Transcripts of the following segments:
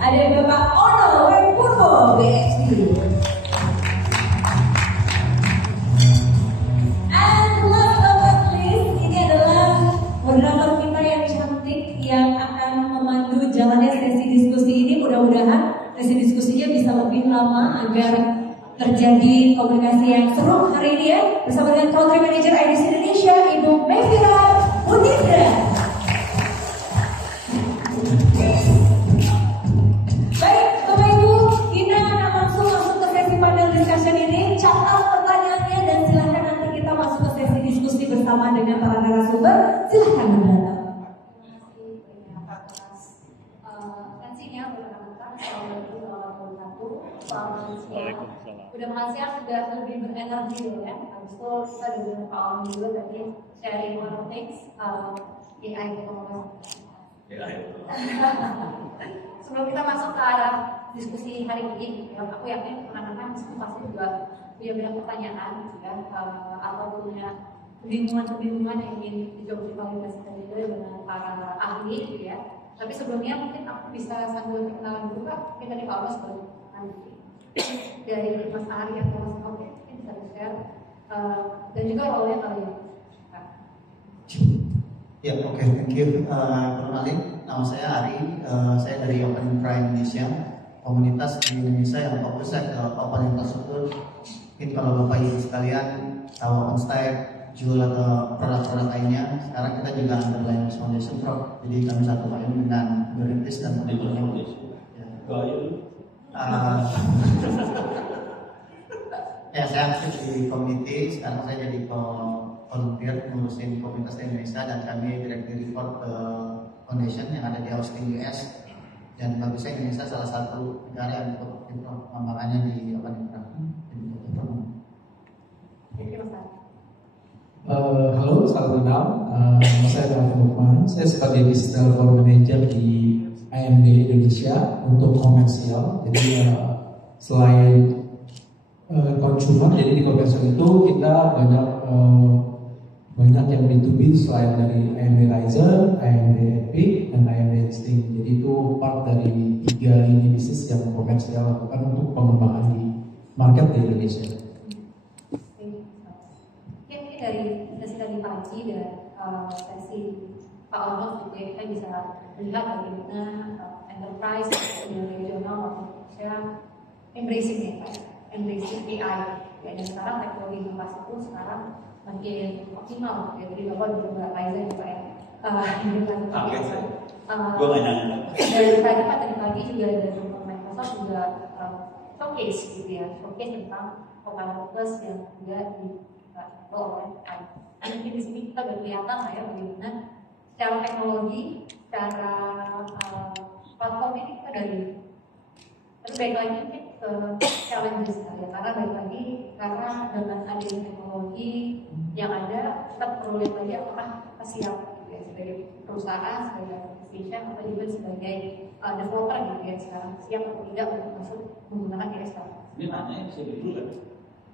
ada Bapak Ono Purwo PhD. And last but not least, ini adalah moderator kita yang cantik yang akan memandu jalannya sesi diskusi ini. Mudah-mudahan sesi diskusinya bisa lebih lama agar terjadi komunikasi yang seru hari ini ya, bersama dengan Country Manager IDC Indonesia Ibu Mevira Munindra. Baik Bapak Ibu, kita akan langsung masuk ke sesi panel discussion ini. Catat pertanyaannya dan silahkan nanti kita masuk ke sesi diskusi bersama dengan para narasumber. Silahkan mendatang. Mudah-mudahan sudah lebih berenergi ya. Habis itu kita juga Pak Om juga tadi sharing one of things AI Sebelum kita masuk ke arah diskusi hari ini, ya, aku yakin teman-teman pasti juga punya banyak pertanyaan ya, atau punya kebingungan yang ingin dicoba divalidasikan juga dengan para ahli gitu ya. Tapi sebelumnya mungkin aku bisa sambil perkenalan dulu Pak. Kita di Pak Om sebagai ahli dari Mas Ari yang Mas Oke mungkin bisa di-share dan juga role-nya kali ya. Ya, oke, thank you. Kenalin, nama saya Ari, saya dari Open Infra Indonesia, komunitas di Indonesia yang fokusnya ke open infrastruktur. Mungkin kalau Bapak Ibu sekalian tahu OpenStack, Joule atau produk-produk lainnya, sekarang kita juga under Linux Foundation Pro. Jadi kami satu payung dengan Kubernetes dan Kubernetes. Ya, saya aktif di community. Sekarang saya jadi volunteer ngurusin komunitas di Indonesia dan kami directly report ke foundation yang ada di Austin, US. Dan bagusnya Indonesia salah satu negara yang ikut pengembangannya di Open Infra. Halo, salam kenal. Nama saya David Lukman. Saya sebagai Digital Core Manager di AMD Indonesia untuk komersial. Jadi selain consumer, jadi di komersial itu kita banyak yang B2B selain dari AMD Ryzen, AMD Epic, dan AMD Instinct. Jadi itu part dari 3 lini bisnis yang komersial lakukan untuk pengembangan di market di Indonesia. Mungkin dari sesi tadi pagi dan sesi Pak Ono juga kita bisa melihat bagaimana enterprise dan regional Indonesia embracing AI ya, dan sekarang teknologi inovasi itu sekarang makin optimal ya, jadi Bapak juga Ryzen juga ya dari tadi juga dari Microsoft juga showcase gitu ya, showcase tentang Copilot Plus yang juga di oleh AI. Mungkin di sini kita udah kelihatan lah ya bagaimana secara teknologi, secara platform ini kita dari. Tapi baik lagi mungkin ke challenges ya, karena baik lagi karena dengan adanya teknologi yang ada kita perlu lihat lagi apakah kita siap gitu ya, sebagai perusahaan, sebagai organization atau juga sebagai developer gitu ya sekarang siap atau tidak untuk masuk menggunakan AI sekarang. Ini nanya bisa dulu kan?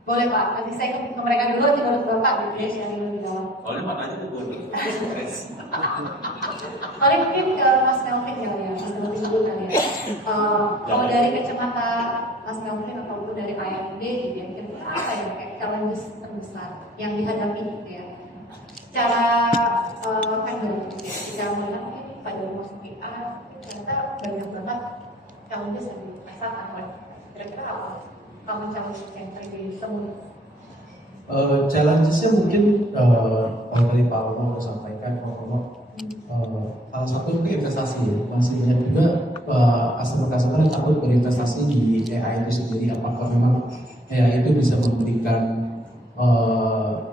Boleh Pak, nanti saya ke mereka dulu nanti menurut Bapak gitu ya sharing lebih dalam. Soalnya maknanya tuh boleh. Paling mungkin ke Mas Melvin ya, Mas Melvin dulu kali ya. Kalau dari kacamata Mas Melvin ataupun dari AMD gitu ya, kira-kira apa ya kayak challenges terbesar yang dihadapi gitu ya? Secara vendor gitu ya, secara melihat mungkin pada masuk AI, ternyata banyak banget challenges yang dirasakan oleh kira-kira apa? Kalau challenge yang terjadi temui? Challengesnya mungkin kalau tadi Pak Ono sudah sampaikan, Pak Ono salah satu itu investasi ya, masih banyak juga customer yang takut berinvestasi di AI itu sendiri. Apakah memang AI itu bisa memberikan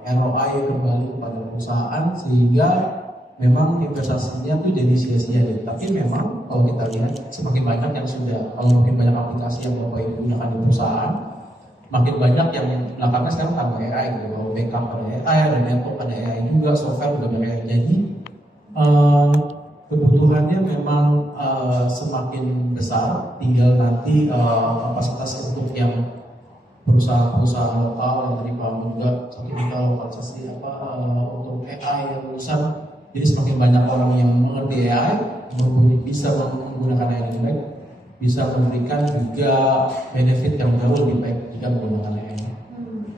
ROI kembali kepada perusahaan sehingga memang investasinya tuh jadi sia-sia deh. Tapi memang kalau kita lihat semakin banyak yang sudah, kalau makin banyak aplikasi yang Bapak Ibu gunakan di perusahaan, makin banyak yang belakangnya sekarang tambah AI gitu. Kalau backup ada AI, ada network ada AI juga, software juga ada AI. Jadi kebutuhannya memang semakin besar, tinggal nanti kapasitas untuk yang perusahaan-perusahaan lokal yang tadi Pak juga sertifikat lokalisasi untuk AI yang besar. Jadi semakin banyak orang yang mengerti AI, bisa menggunakan AI dengan baik, bisa memberikan juga benefit yang jauh lebih baik jika menggunakan AI.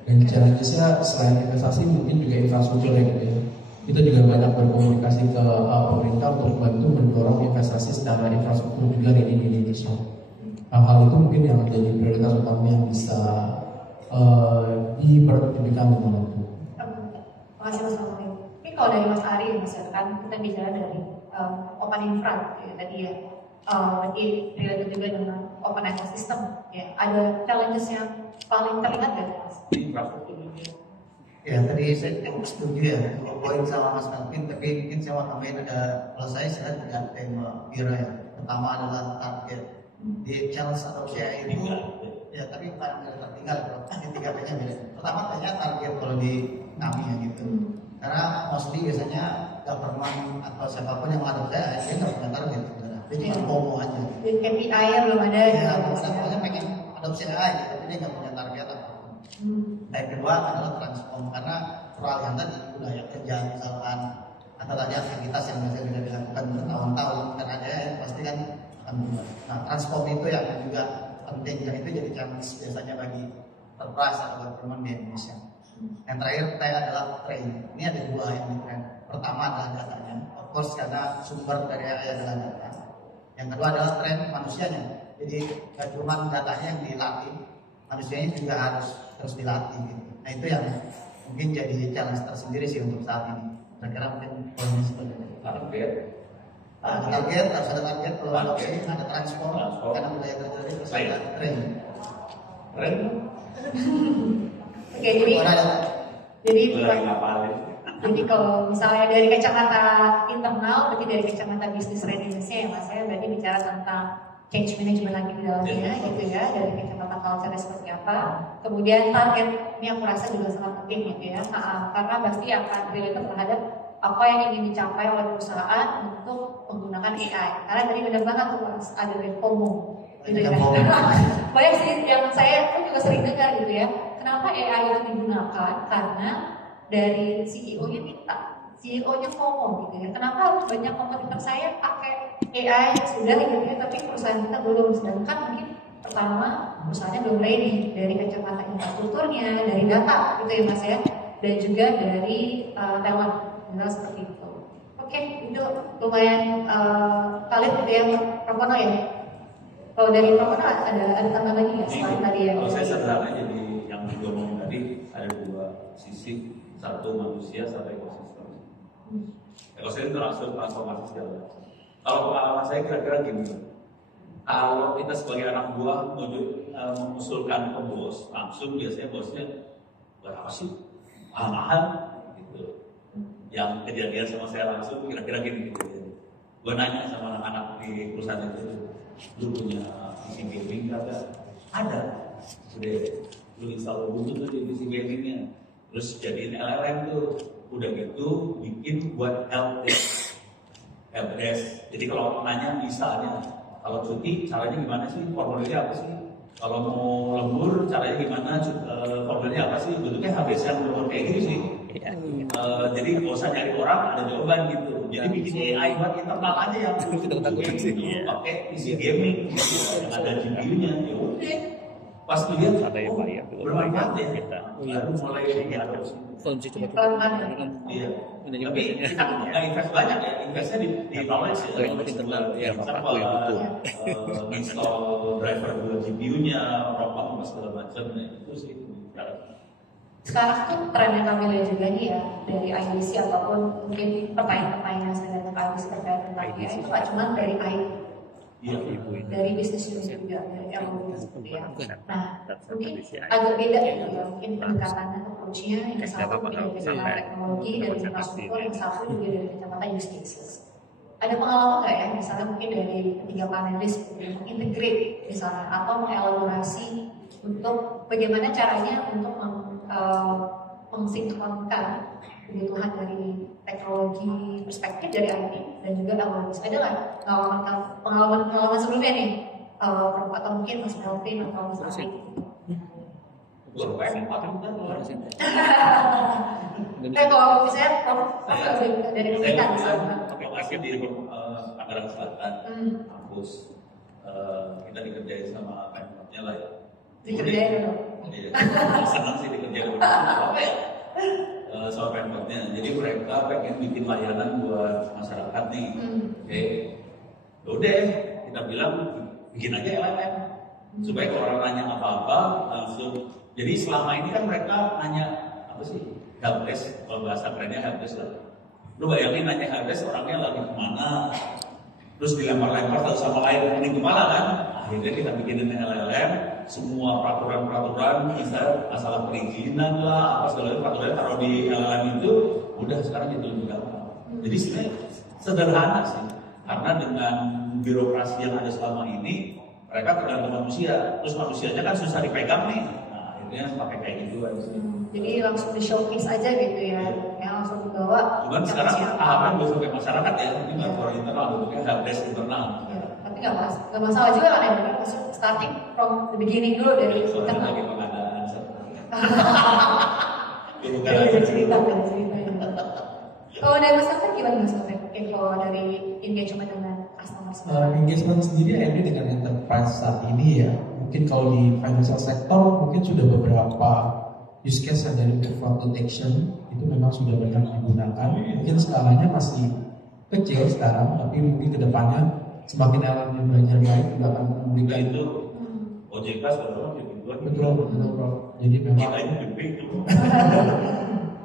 Dan challenge-nya selain investasi mungkin juga infrastruktur ya gitu ya. Kita juga banyak berkomunikasi ke pemerintah untuk membantu mendorong investasi secara infrastruktur juga di Indonesia. Hal-hal itu mungkin yang menjadi prioritas utama yang bisa dipertimbangkan dengan itu. Terima kasih Mas Alvin. Ini kalau dari Mas Ari, Mas kan kita bicara dari open infra ya, tadi ya. Jadi related juga dengan open ecosystem ya. Ada challenges yang paling terlihat nggak Mas? Infrastruktur ini. Ya tadi saya setuju ya poin sama Mas Alvin, tapi mungkin saya mau tambahin ada, kalau saya dengan tema Bira ya. Pertama adalah target di challenge atau CI itu ya, tapi bukan yang tertinggal bro. Ini 3P-nya beda. Pertama tanya target kalau di kami ya gitu. Karena mostly biasanya government atau siapapun yang mengadopsi CI dia nggak punya target sebenarnya. Dia cuma promo aja. KPI belum ada. Ya, pokoknya pengen adopsi AI, tapi dia nggak punya target apa. Nah, yang kedua adalah transform, karena peralihan tadi budaya kerja misalkan atau tadi aktivitas yang biasanya sudah dilakukan bertahun-tahun kan ada ya pasti kan akan berubah. Nah, transform itu yang juga penting dan itu jadi challenge biasanya bagi enterprise atau government di Indonesia. Yang terakhir saya adalah train. Ini ada dua yang di train. Pertama adalah datanya, of course karena sumber dari AI adalah data. Yang kedua adalah train manusianya. Jadi gak cuma datanya yang dilatih, manusianya juga harus terus dilatih gitu. Nah itu yang mungkin jadi challenge tersendiri sih untuk saat ini. Kira-kira mungkin poinnya seperti itu. Target. Ada target, harus ada target. Kalau adopsi ada transform, karena budaya kerja terus ada train. Keren. Oke, jadi kalau misalnya dari kacamata internal, berarti dari kacamata bisnis readiness-nya ya Mas, saya berarti bicara tentang change management lagi di dalamnya gitu ya, dari kacamata culture seperti apa. Kemudian target ini aku rasa juga sangat penting gitu ya, karena pasti akan related terhadap apa yang ingin dicapai oleh perusahaan untuk menggunakan AI. Karena tadi benar banget tuh Mas, ada FOMO gitu ya. Banyak sih yang saya pun juga sering dengar gitu ya. Kenapa AI itu digunakan? Karena dari CEO-nya minta, CEO-nya FOMO gitu ya. Kenapa banyak kompetitor saya pakai AI sudah gitu ya, tapi perusahaan kita belum. Sedangkan mungkin pertama perusahaannya belum ready dari kacamata infrastrukturnya, dari data gitu ya Mas ya, dan juga dari talent, misalnya seperti itu. Oke, itu lumayan valid gitu ya Prof. ya. Kalau dari Prof. ada tambahan lagi nggak selain tadi ya? Kalau saya sederhana jadi yang juga ngomong tadi ada dua sisi, satu manusia, satu ekosistem. Ekosistem termasuk transformasi segala macam. Kalau pengalaman saya kira-kira gini, kalau kita sebagai anak buah mengusulkan ke bos, langsung biasanya bosnya berapa sih? Mahal gitu. Yang kejadian sama saya langsung kira-kira gini gitu. Gue nanya sama anak-anak di perusahaan itu, lu punya PC gaming kagak? Ada. Udah, lu install Ubuntu tuh di PC gamingnya. Terus jadiin LLM tuh. Udah gitu bikin buat helpdesk. Jadi kalau nanya misalnya, kalau cuti caranya gimana sih? Formulirnya apa sih? Kalau mau lembur caranya gimana? Formulirnya apa sih? Bentuknya HBS yang kayak gitu sih. Jadi nggak usah nyari orang, ada jawaban gitu. Jadi bikin AI buat internal aja yang pakai PC gaming gitu, yang ada GPU-nya. Ya udah, pas lihat bermanfaat ya. Baru mulai diadopsi. Iya. Tapi kita nggak invest banyak ya, investnya di knowledge ya. Install driver buat GPU-nya, ROM segala macam, itu sih. Sekarang tuh tren yang kami lihat juga nih ya dari IDC ataupun mungkin pertanyaan-pertanyaan yang saya datang IDC terkait tentang AI itu nggak cuma dari IT, dari bisnis juga, dari LO gitu ya. Nah, mungkin agak beda gitu ya, mungkin pendekatannya approach-nya yang satu mungkin dari kacamata teknologi, dari infrastruktur, yang satu juga dari kacamata use cases. Ada pengalaman nggak ya, misalnya mungkin dari ketiga panelis integrate misalnya atau mengelaborasi untuk bagaimana caranya untuk mensinkronkan kebutuhan dari teknologi perspektif dari IT dan juga LOS. Ada nggak pengalaman sebelumnya nih, atau mungkin Mas Melvin atau Mas Ari? Kalau misalnya dari kita misalnya. Aplikasi di Tangerang Selatan, kampus kita dikerjain sama pemkotnya lah ya. Dikerjain dong. Iya, senang sih dikerjain apa ya? Sama pemkotnya. Jadi mereka pengen bikin layanan buat masyarakat nih. Oke, udah kita bilang bikin aja LLM supaya kalau orang nanya apa-apa langsung. Jadi selama ini kan mereka nanya apa sih? Helpdesk, kalau bahasa kerennya helpdesk lah. Lu bayangin nanya helpdesk orangnya lagi kemana, terus dilempar-lempar satu sama lain kuning kepala kan. Akhirnya kita bikinin LLM, semua peraturan-peraturan bisa masalah perizinan lah, apa segala peraturan taruh di LLM itu, udah sekarang jadi lebih gampang. Jadi sebenarnya sederhana sih, karena dengan birokrasi yang ada selama ini, mereka tergantung manusia, terus manusianya kan susah dipegang nih. Nah, akhirnya pakai kayak gitu aja sih. Jadi langsung di showcase aja gitu ya, langsung dibawa. Cuman sekarang tahapan gue sampai masyarakat ya, ini nggak keluar internal, bentuknya helpdesk internal. Ya, tapi nggak masalah juga kan ya, maksud starting from the beginning dulu dari Soalnya internal. lagi pengadaan Ada cerita. Kalau dari Mas Taufik gimana Mas Taufik? Mungkin kalau dari engagement dengan customer sekarang. Engagement sendiri akhirnya dengan enterprise saat ini ya, mungkin kalau di financial sector mungkin sudah beberapa use case yang dari fraud detection itu memang sudah banyak digunakan. Mungkin skalanya masih kecil sekarang, tapi mungkin kedepannya semakin LLM belajar baik juga akan memberikan itu OJK sekarang betul. Jadi memang kita ini gede itu.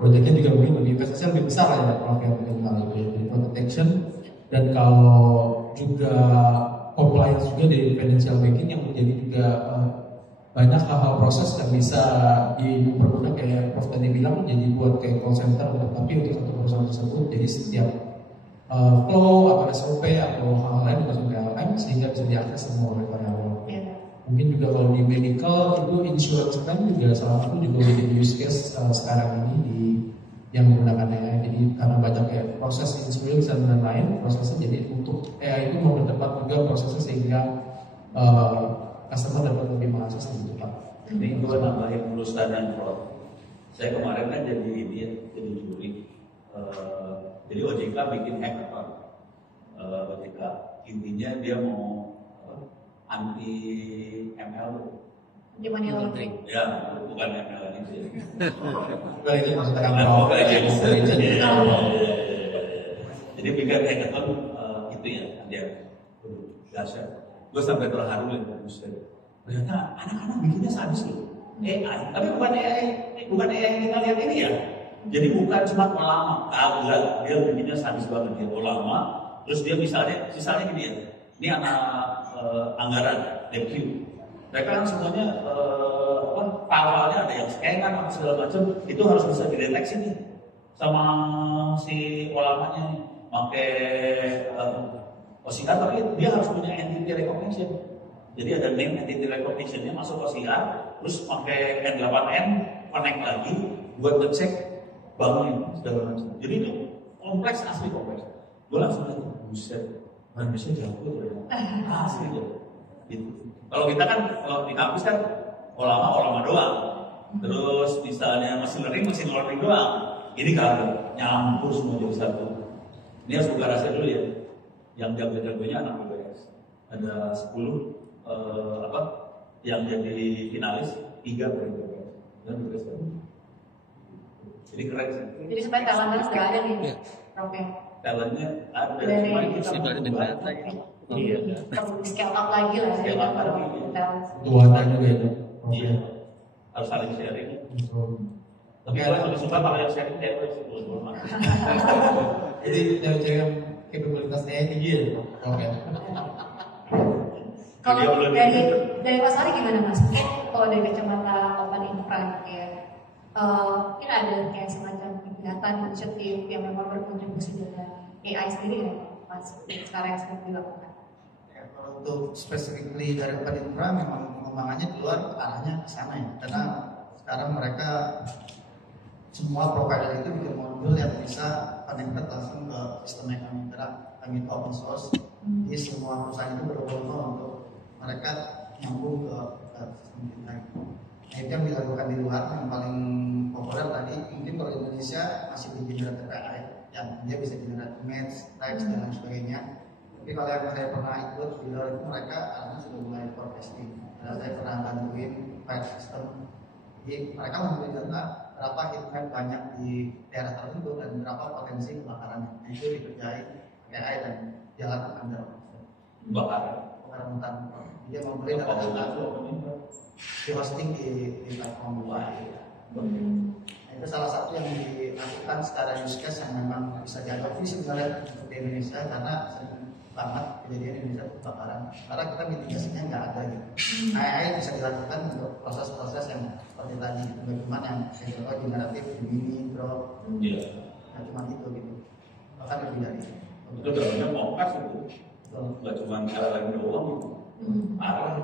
proyeknya juga mungkin lebih investasi lebih besar lah ya Prof yang tentang itu ya, jadi fraud detection. Dan kalau juga compliance juga dari financial banking yang menjadi juga banyak hal-hal proses yang bisa dipermudah kayak Prof tadi bilang, jadi buat kayak call center tapi untuk satu perusahaan tersebut, jadi setiap flow atau SOP atau hal lain masuk ke LLM sehingga bisa diakses semua oleh karyawan. Mungkin juga kalau di medical itu insurance plan juga salah satu juga menjadi use case sekarang ini di yang menggunakan AI. Jadi karena banyak ya proses insurance dan lain-lain prosesnya, jadi untuk AI itu mempercepat juga prosesnya sehingga customer dapat lebih mengakses lebih cepat. Ini gue nambahin perusahaan dan fraud. Saya kemarin kan jadi ini ya, jadi juri. Jadi OJK bikin hackathon. OJK intinya dia mau anti ML. Gimana laundering? Ya, bukan ML itu ya. Bukan itu maksudnya kan Jadi bikin hackathon itu ya, dia dasar. Gue sampai terharu ya, ternyata anak-anak bikinnya sadis loh. AI, tapi bukan AI yang kita lihat ini ya. Jadi bukan cuma ulama, kagak, dia bikinnya sadis banget, dia ulama. Terus dia misalnya gini ya, ini anak anggaran, DQ. Mereka kan semuanya file-filenya ada yang scan apa segala macam, itu harus bisa dideteksi nih sama si ulamanya, pakai OCR, tapi dia harus punya entity recognition. Jadi ada name entity recognition-nya masuk OCR, terus pakai N8N connect lagi buat ngecek bangunin segala macam. Jadi itu kompleks, asli kompleks. Gue langsung lihat, buset, manusia jago tuh, asli tuh. Gitu. Kalau kita kan, kalau di kampus kan ulama doang. Terus misalnya machine learning doang. Ini kagak nyampur semua jadi satu. Ini harus buka rahasia dulu ya. Yang jago-jagonya anak BPS. Ada 10 yang jadi finalis, 3 dari BPS. Dan BPS kan. Jadi keren sih. Jadi supaya talentnya sudah ada nih, Prof. Talentnya ada, Dari cuma kita data ya. Iya. Perlu scale up lagi lah. Scale up lagi. Tuanya juga itu. Iya. Harus saling sharing. Betul. Tapi gue lebih suka kalau yang sharing cewek sih, Jadi cewek-cewek yang kapabilitasnya tinggi ya. Oke. Kalau dari Mas Ari gimana Mas? Mungkin kalau dari kacamata open infra ya, mungkin ada kayak semacam kegiatan inisiatif yang memang berkontribusi dengan AI sendiri ya Mas sekarang yang sedang dilakukan. Ya, kalau untuk specifically dari open infra memang pengembangannya di luar arahnya ke sana ya, karena sekarang mereka semua provider itu bikin modul yang bisa connected langsung ke sistem yang kami open source. Jadi semua perusahaan itu berbondong untuk mereka nyambung ke sistem kita. Nah itu yang dilakukan di luar yang paling populer tadi mungkin kalau di Indonesia masih di generator AI yang dia bisa generate image, text dan lain sebagainya. Tapi kalau yang saya pernah ikut di luar itu mereka karena sudah mulai forecasting. Karena saya pernah bantuin file system. Jadi mereka memberi data berapa heatmap banyak di daerah tertentu dan berapa potensi kebakaran. Itu dikerjain AI dan jalan under Kebakaran. hutan. Dia memberi data-data di hosting di platform luar. Itu salah satu yang dilakukan secara use case yang memang bisa diadopsi sebenarnya untuk di Indonesia karena sering banget kejadian di Indonesia kebakaran. Karena kita mitigasinya nggak ada gitu. AI bisa dilakukan untuk proses-proses yang seperti tadi, bagaimana yang saya contoh generatif, Gemini, drop, nah cuma itu gitu. Bahkan lebih dari itu. Itu dalamnya mongkas itu, nggak cuma LLM doang gitu. Parah.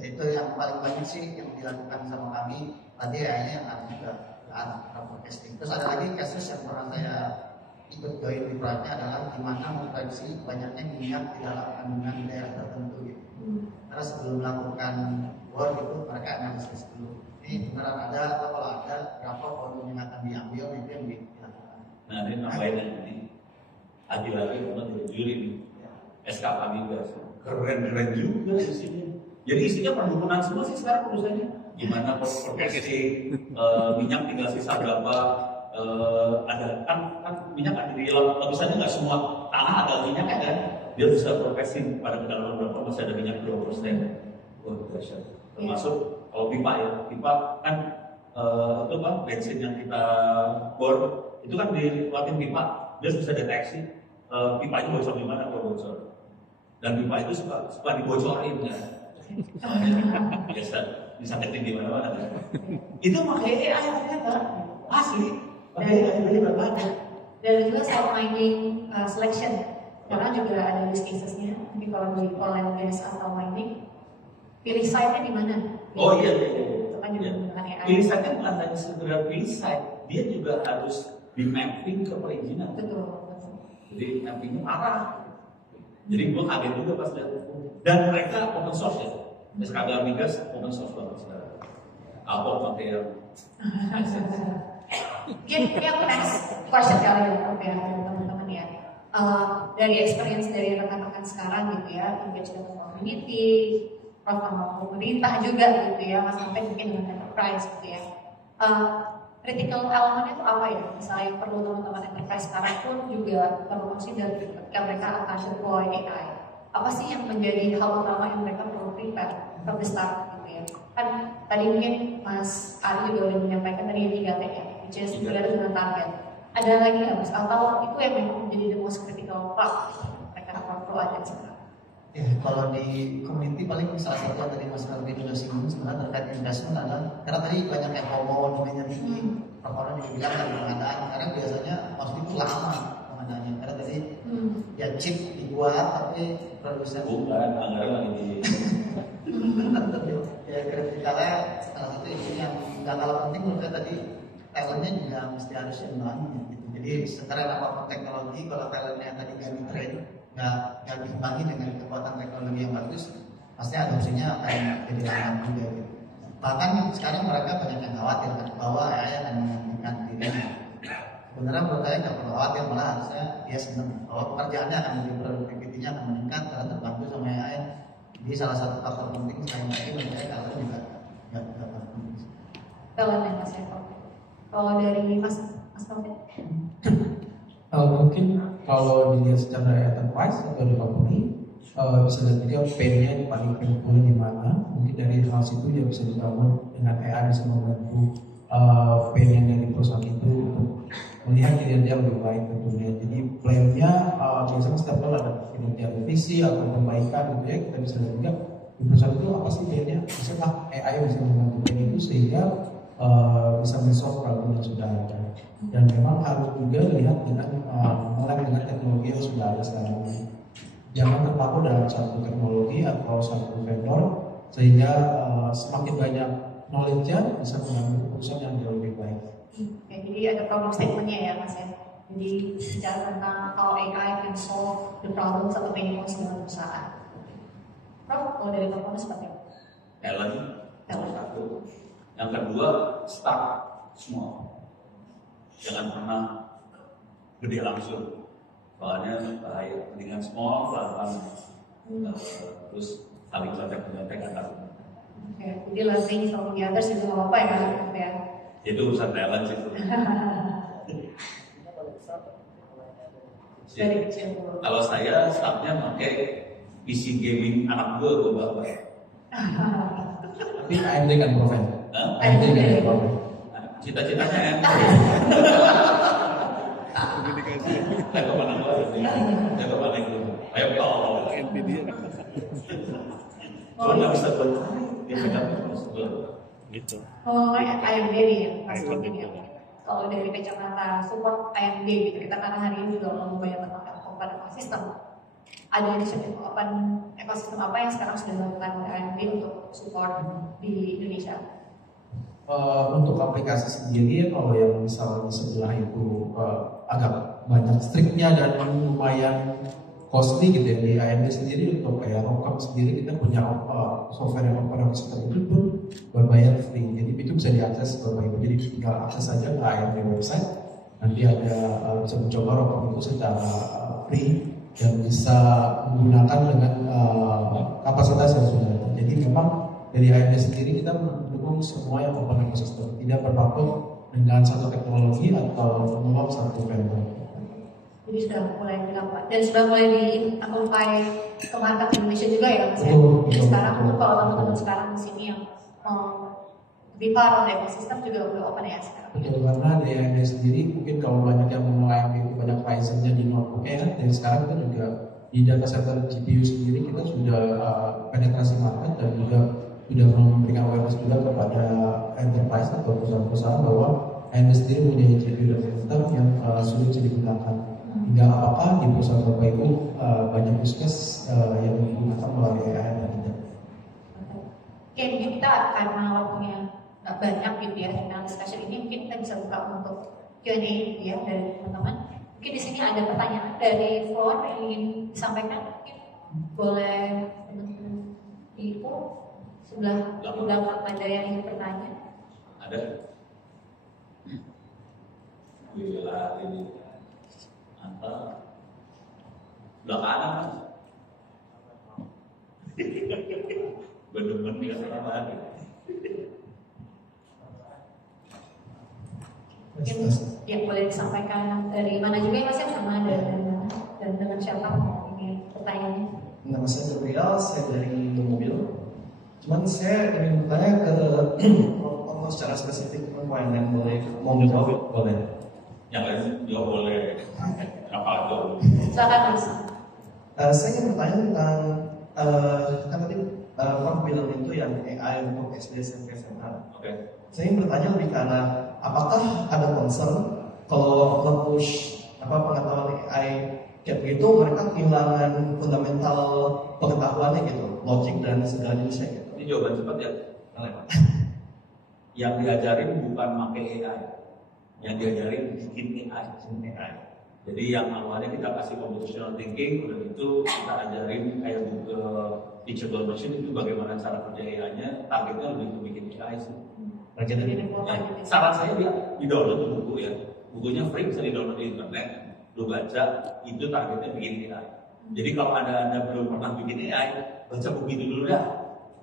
Itu yang paling banyak sih yang dilakukan sama kami. Tadi AI-nya yang ada juga forecasting. Terus ada lagi kasus yang pernah saya ikut join di proyeknya adalah gimana memprediksi banyaknya minyak di dalam kandungan daerah tertentu gitu. Karena sebelum melakukan bor itu mereka analisis dulu. Ini beneran ada atau kalau ada berapa volume yang akan diambil itu yang dilakukan. Nah ini nambahin ini lagi-lagi untuk dari juri nih SKK migas keren juga isinya. Jadi isinya perhubungan semua sih sekarang perusahaannya. Gimana proteksi minyak tinggal sisa berapa? Ada kan minyak ada di lapisannya nggak semua tanah ada minyak kan? Dia bisa proteksi pada kedalaman berapa masih ada minyak 2%. Wah dahsyat. Termasuk kalau pipa ya, pipa kan itu kan bensin yang kita bor itu kan dilewatin pipa, dia bisa deteksi pipanya bocor di mana kalau bocor. Dan pipa itu suka dibocorin kan. Biasa bisa ketik di mana-mana kan. Itu makanya AI ternyata asli. Dan juga self mining selection, karena juga ada use casesnya. Tapi kalau di oil and gas atau mining, pilih site-nya di mana? Oh iya. Itu kan juga menggunakan AI. Pilih site-nya bukan hanya sekedar pilih site, dia juga harus di mapping ke perizinan. Betul. Jadi mappingnya parah. Jadi gue kaget juga pas lihat. Dan mereka open source ya. SKG migas open source banget sekarang. Apa pakai yang yang next question kali ya, teman-teman ya. Dari experience dari rekan-rekan sekarang gitu ya, engage dengan community, sama pemerintah juga gitu ya, mas sampai mungkin dengan enterprise gitu ya. Critical elemennya itu apa ya? Misalnya yang perlu teman-teman enterprise sekarang pun juga perlu consider ketika mereka akan deploy AI. Apa sih yang menjadi hal utama yang mereka perlu prepare from the start gitu ya? Kan tadi mungkin Mas Ari juga udah menyampaikan tadi 3T ya, which is benar dengan target. Ada lagi nggak Mas? Atau itu yang memang menjadi the most critical part mereka perlu ada sekarang? Ya, kalau di community paling salah satu yang tadi Mas Melvin juga singgung sebenarnya terkait investment adalah karena tadi banyak yang FOMO demandnya tinggi, orang juga bilang dari pengadaan karena biasanya maksudnya itu lama pengadaannya karena tadi ya chip dibuat tapi produsen bukan anggaran lagi di ya kritikalnya salah satu yang nggak kalah penting menurut saya tadi talentnya juga mesti harus diimbangi gitu. Jadi sekeren apapun teknologi kalau talentnya yang tadi nggak di-train nggak diimbangi dengan kekuatan teknologi yang bagus pasti adopsinya akan jadi lambat juga gitu. Bahkan sekarang mereka banyak yang khawatir kan bahwa AI akan menggantikan dirinya. Sebenarnya menurut saya nggak perlu khawatir, malah harusnya dia senang bahwa pekerjaannya akan lebih produktivitinya akan meningkat karena terbantu sama AI. Jadi salah satu faktor penting sekali lagi menurut saya kalau juga nggak penting. Talent yang Mas Eko. Kalau dari Mas Taufik? Mungkin kalau dilihat secara enterprise atau di company bisa lihat juga pain-nya yang paling painful di mana. Mungkin dari hal situ ya bisa dibangun dengan AI bisa membantu pain yang dari perusahaan itu untuk melihat kinerja lebih baik tentunya. Jadi plan-nya biasanya setiap kali ada kinerja revisi atau perbaikan gitu ya, kita bisa lihat juga di perusahaan itu apa sih pain-nya. Bisakah AI bisa membantu pain itu sehingga bisa men-solve problem yang sudah ada. Dan memang harus juga lihat dengan melek dengan teknologi yang sudah ada sekarang ini. Jangan terpaku dalam satu teknologi atau satu vendor sehingga semakin banyak knowledge-nya bisa mengambil keputusan yang jauh lebih baik. Ya, jadi ada problem statement-nya ya Mas ya. Jadi bicara tentang how AI can solve the problems atau pain points dengan perusahaan. Prof, kalau dari Bapak seperti apa? talent nomor satu. Yang kedua, start small. Jangan pernah gede langsung. soalnya bahaya. Dengan semua pelan-pelan terus saling contek antar. Oke, jadi learning from the others juga nggak apa-apa ya, gitu ya. Itu urusan talent sih. Dari kecil dulu. Kalau saya startnya pakai PC gaming anak gue bawa. Tapi AMD kan Prof. AMD kan ya Prof. Cita-citanya ya. Jago mana gue? Jago mana itu? Ayo kalau cuma nggak bisa buat dia pegang gitu. Oh, AMD nih ya, masih ini ya. Kalau dari kacamata support AMD gitu, kita karena hari ini juga mau banyak tentang open ekosistem. Ada inisiatif open ekosistem apa yang sekarang sudah dilakukan oleh AMD untuk support di Indonesia? Untuk aplikasi sendiri kalau yang misalnya sebelah itu agak banyak striknya dan lumayan costly gitu ya. Di AMD sendiri untuk kayak Rockwell sendiri kita punya software yang open ekosistem itu pun berbayar free, jadi itu bisa diakses berbayar, jadi tinggal akses saja ke AMD website, nanti ada bisa mencoba Rockwell itu secara free dan bisa menggunakan dengan kapasitas yang sudah ada. Jadi memang dari AMD sendiri kita mendukung semua yang open ekosistem, tidak berpaku dengan satu teknologi atau menolak satu vendor. Jadi sudah mulai dilakukan dan sudah mulai di-apply ke market Indonesia juga ya Mas ya. Jadi sekarang untuk kalau teman-teman sekarang di sini yang mau di part of ekosistem juga udah open ya sekarang. Betul, karena di AMD sendiri mungkin kalau banyak yang mengenal AMD itu banyak Ryzen-nya di notebook ya, dan sekarang kita juga di data center GPU sendiri kita sudah penetrasi market dan juga sudah memberikan awareness juga kepada enterprise atau perusahaan-perusahaan bahwa AMD sendiri punya GPU dan komputer yang sulit digunakan. Hingga apakah di perusahaan Bapak Ibu banyak use case yang digunakan melalui AMD dan tidak? Oke, mungkin kita karena waktunya nggak banyak gitu ya dengan discussion ini, mungkin kita bisa buka untuk Q&A ya dari teman-teman. Mungkin di sini ada pertanyaan dari floor yang ingin disampaikan, mungkin boleh teman-teman Ibu sebelah belakang ada yang ingin bertanya. Ada. Bila ini antara belakang Mas. Bener-bener nggak salah lagi. Mungkin yang boleh disampaikan dari mana juga ya Mas ya, sama dan dengan siapa mau ingin pertanyaannya. Nama saya Gabriel, saya dari mobil. Cuman saya ingin bertanya ke Prof secara spesifik, yang lain boleh mau menjawab boleh. Yang lain juga boleh. Apa itu? Silakan Mas. Saya ingin bertanya tentang kan tadi Prof bilang itu yang AI untuk SD, SMP, SMA. Oke. Saya ingin bertanya lebih ke arah apakah ada concern kalau nge-push pengetahuan AI kayak begitu mereka kehilangan fundamental pengetahuannya gitu, logik dan segala jenisnya gitu. Ini jawaban cepat ya. Yang diajarin bukan pakai AI, yang diajarin bikin AI. Jadi yang awalnya kita kasih computational thinking, udah itu kita ajarin kayak Google Teachable Machine itu bagaimana cara kerja AI-nya, targetnya lebih untuk bikin AI sih. Saran saya dia di-download buku ya, bukunya free bisa di-download di internet, lu baca, itu targetnya bikin AI. Jadi kalau anda belum pernah bikin AI, baca buku itu dulu dah,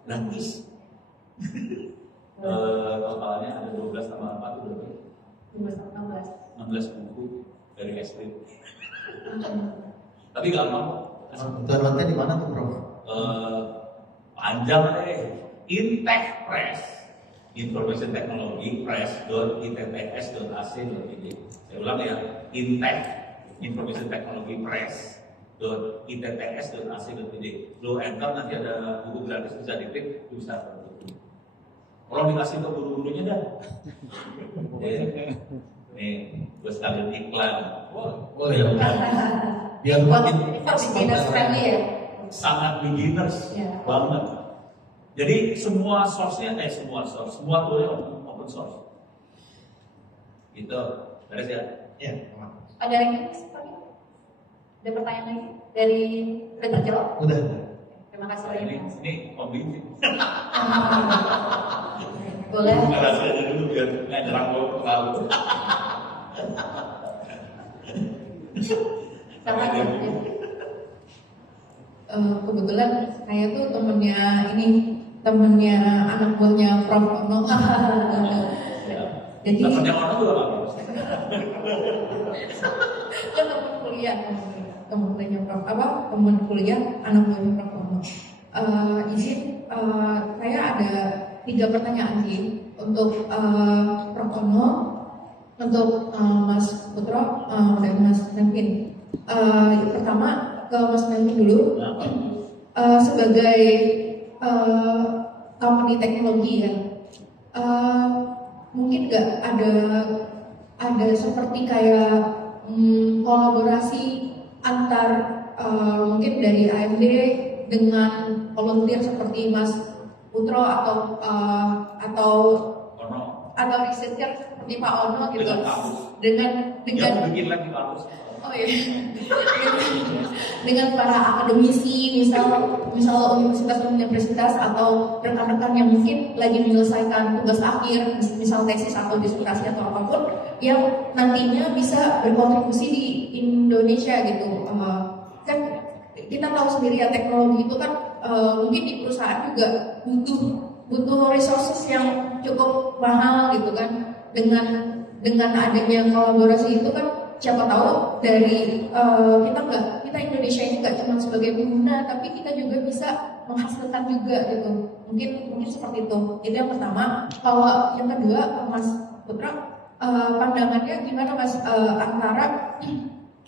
gratis. Totalnya ada 12 tambah 4 itu berapa? 16 buku dari SD. Tapi gampang. Downloadnya di mana tuh Prof? Panjang deh. Intek Press, Information Technology Press.ittps.ac.id. Saya ulang ya, Intek Information Technology Press.ittps.ac.id. Lo enter nanti ada buku gratis bisa diklik, bisa. Kalau dikasih ke guru-gurunya dah. Nih, gue sekalian iklan. Boleh. Biar makin beginners friendly ya. Sangat beginners banget. Jadi semua toolnya open source. Gitu. Beres ya? Iya. Ada lagi Mas? Ada pertanyaan lagi dari udah terjawab? Udah. Terima kasih Nah, banyak. ini kombinasi. Boleh. Bukan rasanya dulu biar nggak nyerang gue terlalu. Sama aja. Kebetulan saya tuh temennya anak buahnya Prof. Ono. Jadi Temennya orang juga nggak bagus. ya temen kuliah anak buahnya Prof. Ono. Saya ada 3 pertanyaan sih untuk Prof. Ono, untuk Mas Putro dan Mas Nevin. Pertama ke Mas Nevin dulu. Sebagai company teknologi ya, mungkin nggak ada seperti kayak kolaborasi antar mungkin dari AMD dengan volunteer seperti Mas Putro atau researcher seperti Pak Ono gitu, dengan bikin lagi kampus. Oh iya. Dengan para akademisi, universitas atau rekan-rekan yang mungkin lagi menyelesaikan tugas akhir, misal tesis atau disertasi atau apapun, yang nantinya bisa berkontribusi di Indonesia gitu. Kan kita tahu sendiri ya, teknologi itu kan mungkin di perusahaan juga butuh resources yang cukup mahal gitu kan. Dengan adanya kolaborasi itu kan, siapa tahu dari kita Indonesia ini nggak cuma sebagai pengguna, tapi kita juga bisa menghasilkan juga gitu. Mungkin seperti itu. Itu yang pertama. Kalau yang kedua, Mas Putra, pandangannya gimana Mas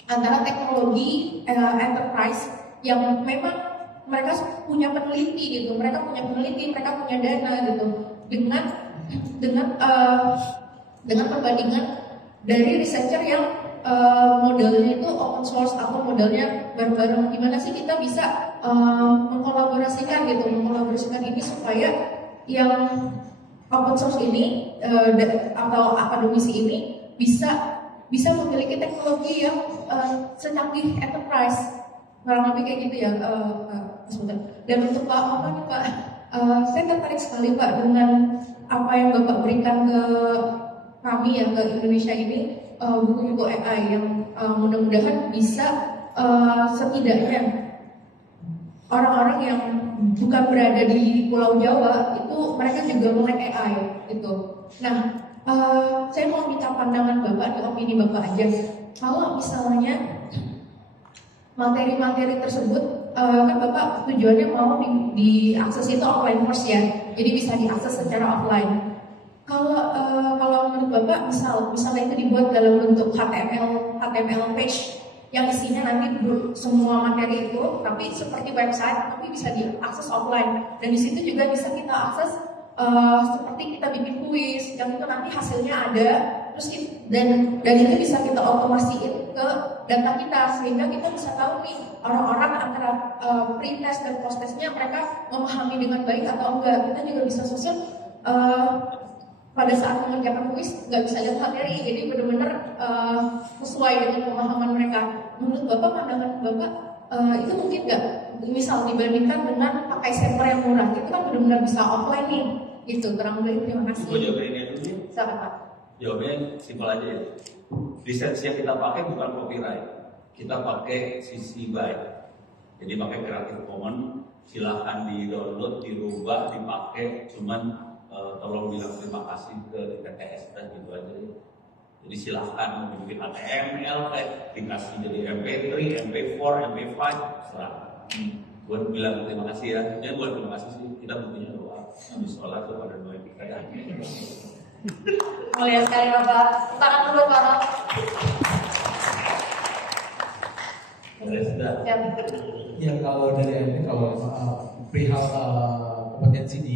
antara teknologi enterprise yang memang mereka punya peneliti gitu, mereka punya dana gitu, dengan perbandingan dari researcher yang modelnya itu open source atau modelnya bareng-bareng. Gimana sih kita bisa mengkolaborasikan ini supaya yang open source ini atau akademisi ini bisa memiliki teknologi yang secanggih enterprise, kurang lebih kayak gitu ya, sebentar. Dan untuk Pak Oma nih Pak, saya tertarik sekali Pak dengan apa yang Bapak berikan ke kami ya, ke Indonesia ini, buku-buku AI yang mudah-mudahan bisa setidaknya orang-orang yang bukan berada di Pulau Jawa itu mereka juga melek AI gitu. Nah, saya mau minta pandangan Bapak, opini Bapak aja. Kalau misalnya materi-materi tersebut kan Bapak tujuannya mau diakses itu offline first ya, jadi bisa diakses secara offline. Kalau menurut Bapak, misalnya itu dibuat dalam bentuk HTML page yang isinya nanti semua materi itu, tapi seperti website, tapi bisa diakses offline. Dan di situ juga bisa kita akses seperti kita bikin kuis, yang itu nanti hasilnya ada, terus dan itu bisa kita otomasiin ke data kita, sehingga kita bisa tahu nih orang-orang antara pre-test dan post-testnya mereka memahami dengan baik atau enggak. Kita juga bisa susun pada saat mengerjakan kuis nggak bisa lihat materi, jadi benar-benar sesuai dengan pemahaman mereka. Menurut Bapak, pandangan Bapak itu mungkin nggak, misal dibandingkan dengan pakai server yang murah, itu kan benar-benar bisa offline nih, gitu. Terang lebih, terima kasih. Gue jawabin ini dulu ya. Silakan Pak. Jawabnya simpel aja ya. Lisensi yang kita pakai bukan copyright, kita pakai CC BY. Jadi pakai Creative Commons, silahkan di-download, dirubah, dipakai, cuman tolong bilang terima kasih ke ITTS dan gitu aja ya. Jadi silahkan mau bikin HTML dikasih jadi MP3, MP4, MP5, serah. Buat bilang terima kasih ya. Jadi buat terima kasih sih, kita butuhnya doa. Habis sholat tuh pada doa kita ya. Mulia sekali Bapak. Tangan dulu Pak. Ya kalau dari ini, kalau perihal kompetensi di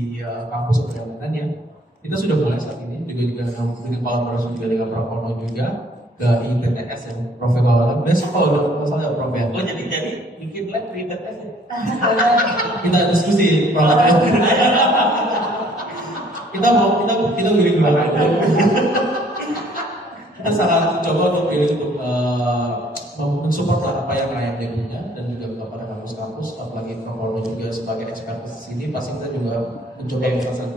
kampus perdagangannya, kita sudah mulai saat ini juga dengan kolaborasi juga dengan Prof. Ono juga ke ITTS ya, Prof. Besok kalau udah masalah Prof ya. Oh jadi bikin lab di ITTS ya? Kita diskusi Prof. kita beri belakang. Kita sangat coba untuk mensupport apa yang AMD punya dan juga kepada kampus-kampus, apalagi Prof. Ono juga sebagai expert di sini, pasti kita juga mencoba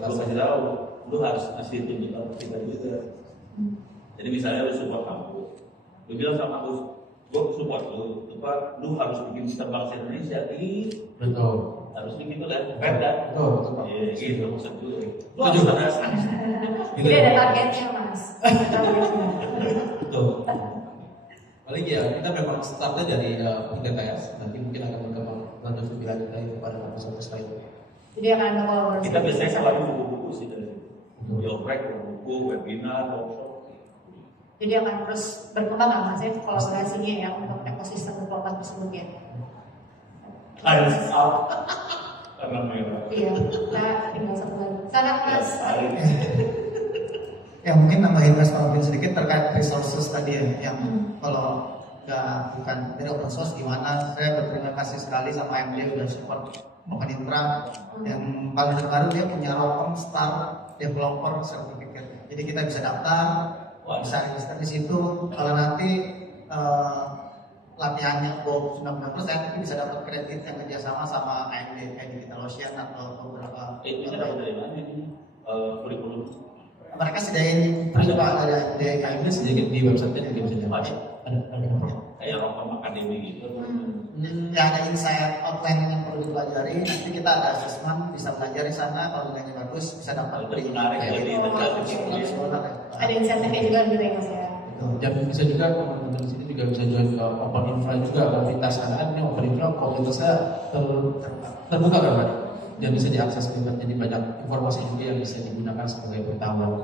Lu tahu, lu harus ngasih tuntutan kita juga. Jadi misalnya lu support kampus, lu bilang sama kampus, gue support lu, lu harus bikin sistem bangsa Indonesia Betul. harus bikin itu kan, kan? Betul. Iya, gitu maksud gue. Lu Setuju. harus ada Jadi ada targetnya mas. Betul. Paling ya kita memang startnya dari PTS, nanti mungkin akan berkembang lanjut lebih lanjut lagi kepada kampus-kampus lain. Jadi akan ada kolaborasi. kita biasanya selalu buku-buku sih dari situ. Jobrek, buku, webinar, workshop. Jadi akan terus berkembang kan mas ya kolaborasinya ya untuk ekosistem developer tersebut ya. Harus out. Karena merah. Iya, nah tinggal satu lagi. Sangat mas. Ya mungkin nambahin respon sedikit terkait resources tadi ya, yang kalau bukan dari open source gimana. Saya berterima kasih sekali sama MD udah support Open Intra, yang paling terbaru dia punya Rotom Star Developer Certificate. Jadi kita bisa daftar, bisa register di situ. Kalau nanti latihannya 99% bisa dapat kredit yang kerjasama sama AMD, Digital Ocean atau beberapa. Itu kan dari mana ini kurikulum? Mereka sediain juga ada Ini sedikit di website-nya juga bisa dibaca. Ada. Kayak Rotom Academy gitu. Ya ada insight outline yang perlu dipelajari. Nanti kita ada assessment, bisa belajar di sana. Kalau nilainya bagus bisa dapat Itu menarik jadi Ada insentifnya juga gitu ya mas ya. Dan bisa juga teman-teman di sini juga bisa join ke Open Infra juga, komunitas kan ini Open Infra komunitasnya terbuka kan Pak? Dan bisa diakses bebas, jadi banyak informasi juga yang bisa digunakan sebagai pengetahuan.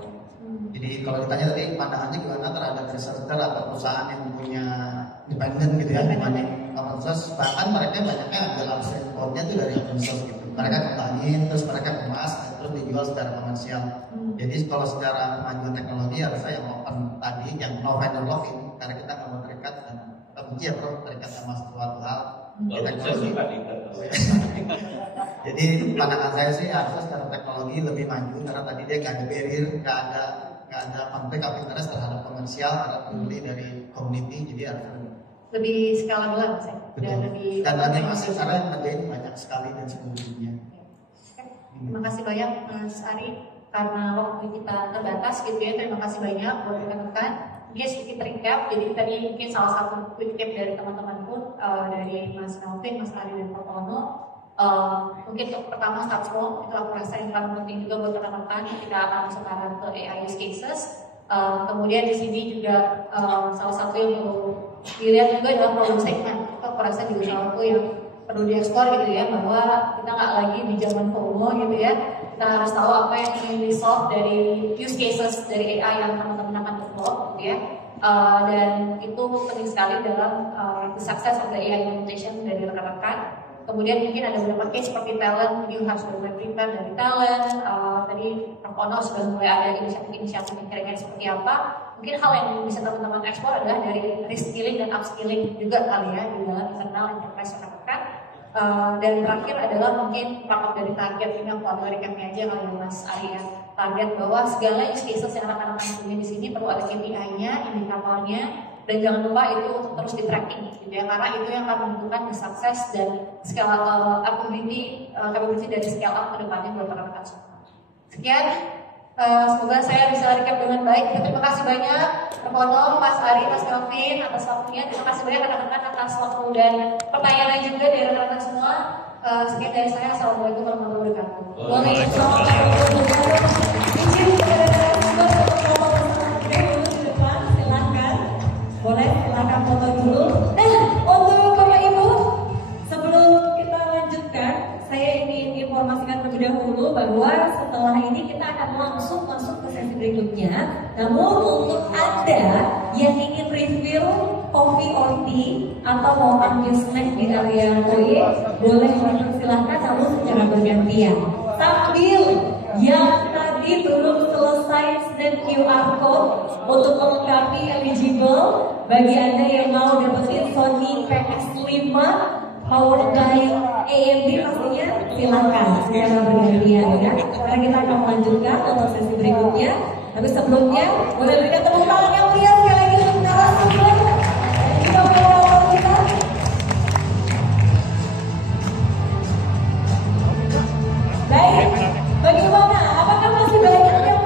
Jadi kalau ditanya tadi pandangannya gimana terhadap researcher atau perusahaan yang punya independen gitu ya dibanding open source, bahkan mereka banyaknya ambil abstract code-nya itu dari open source gitu. Mereka kembangin, terus mereka kemas, terus dijual secara komersial. Jadi kalau secara kemajuan teknologi harusnya yang open tadi, yang no vendor lock-in, karena kita nggak mau terikat dan kita benci ya bro terikat sama suatu hal. Teknologi. Jadi pandangan saya sih harusnya secara teknologi lebih maju karena tadi dia nggak ada barrier, nggak ada konflik of interest terhadap komersial, terhadap peduli dari community, jadi harus Lebih scalable mas ya. dan lebih masif karena yang ngerjain banyak sekali dan seluruh dunia. Terima kasih banyak Mas Ari karena waktu kita terbatas gitu ya. Terima kasih banyak buat rekan-rekan. Mungkin sedikit recap. Jadi tadi mungkin salah satu quick tip dari teman-teman pun dari Mas Melvin, Mas Ari dan Pak Tono. Mungkin untuk pertama start small itu aku rasa yang paling penting juga buat rekan-rekan ketika akan sekarang ke AI use cases. Kemudian di sini juga salah satu yang perlu dilihat juga adalah problem segment. Itu aku rasa juga salah satu yang perlu dieksplor gitu ya, bahwa kita nggak lagi di zaman FOMO gitu ya. Kita harus tahu apa yang ingin di solve dari use cases dari AI yang teman-teman akan develop gitu ya. Dan itu penting sekali dalam the success of the AI implementation dari rekan-rekan. Kemudian mungkin ada beberapa case seperti talent, you harus mulai prepare dari talent. Tadi Prof. Ono sudah mulai ada inisiatif-inisiatif yang kira-kira seperti apa. Mungkin hal yang bisa teman-teman eksplor adalah dari reskilling dan upskilling juga kali ya di dalam internal enterprise rekan-rekan. Dan terakhir adalah mungkin rapat dari target, ini aku ambil recapnya aja kali ya Mas Ari ya. Target bahwa segala use cases yang rekan-rekan punya di sini perlu ada KPI-nya, indikatornya, dan jangan lupa itu untuk terus di tracking gitu ya, karena itu yang akan menentukan sukses dan capability dari scale up ke depannya buat rekan-rekan semua. Sekian, semoga saya bisa recap dengan baik. Terima kasih banyak Prof. Mas Ari, Mas Melvin atas waktunya. Terima kasih banyak rekan-rekan atas waktu dan pertanyaan juga dari rekan-rekan semua. Sekian dari saya. Assalamualaikum warahmatullahi wabarakatuh. Waalaikumsalam warahmatullahi wabarakatuh. Izin kepada narasumber untuk dulu di depan, silakan. Boleh silakan foto dulu. Nah, untuk Bapak Ibu, sebelum kita lanjutkan, saya ingin informasikan terlebih dahulu bahwa setelah ini kita akan langsung masuk ke sesi berikutnya. Namun untuk Anda yang ingin review coffee or tea atau mau ambil snack di area kue, boleh dipersilahkan namun secara bergantian. Sambil yang tadi belum selesai scan QR code untuk melengkapi eligible, bagi Anda yang mau dapetin Sony PS5 powered by AMD pastinya silakan secara bergantian ya. Karena kita akan melanjutkan untuk sesi berikutnya. Tapi sebelumnya boleh berikan tepuk tangan yang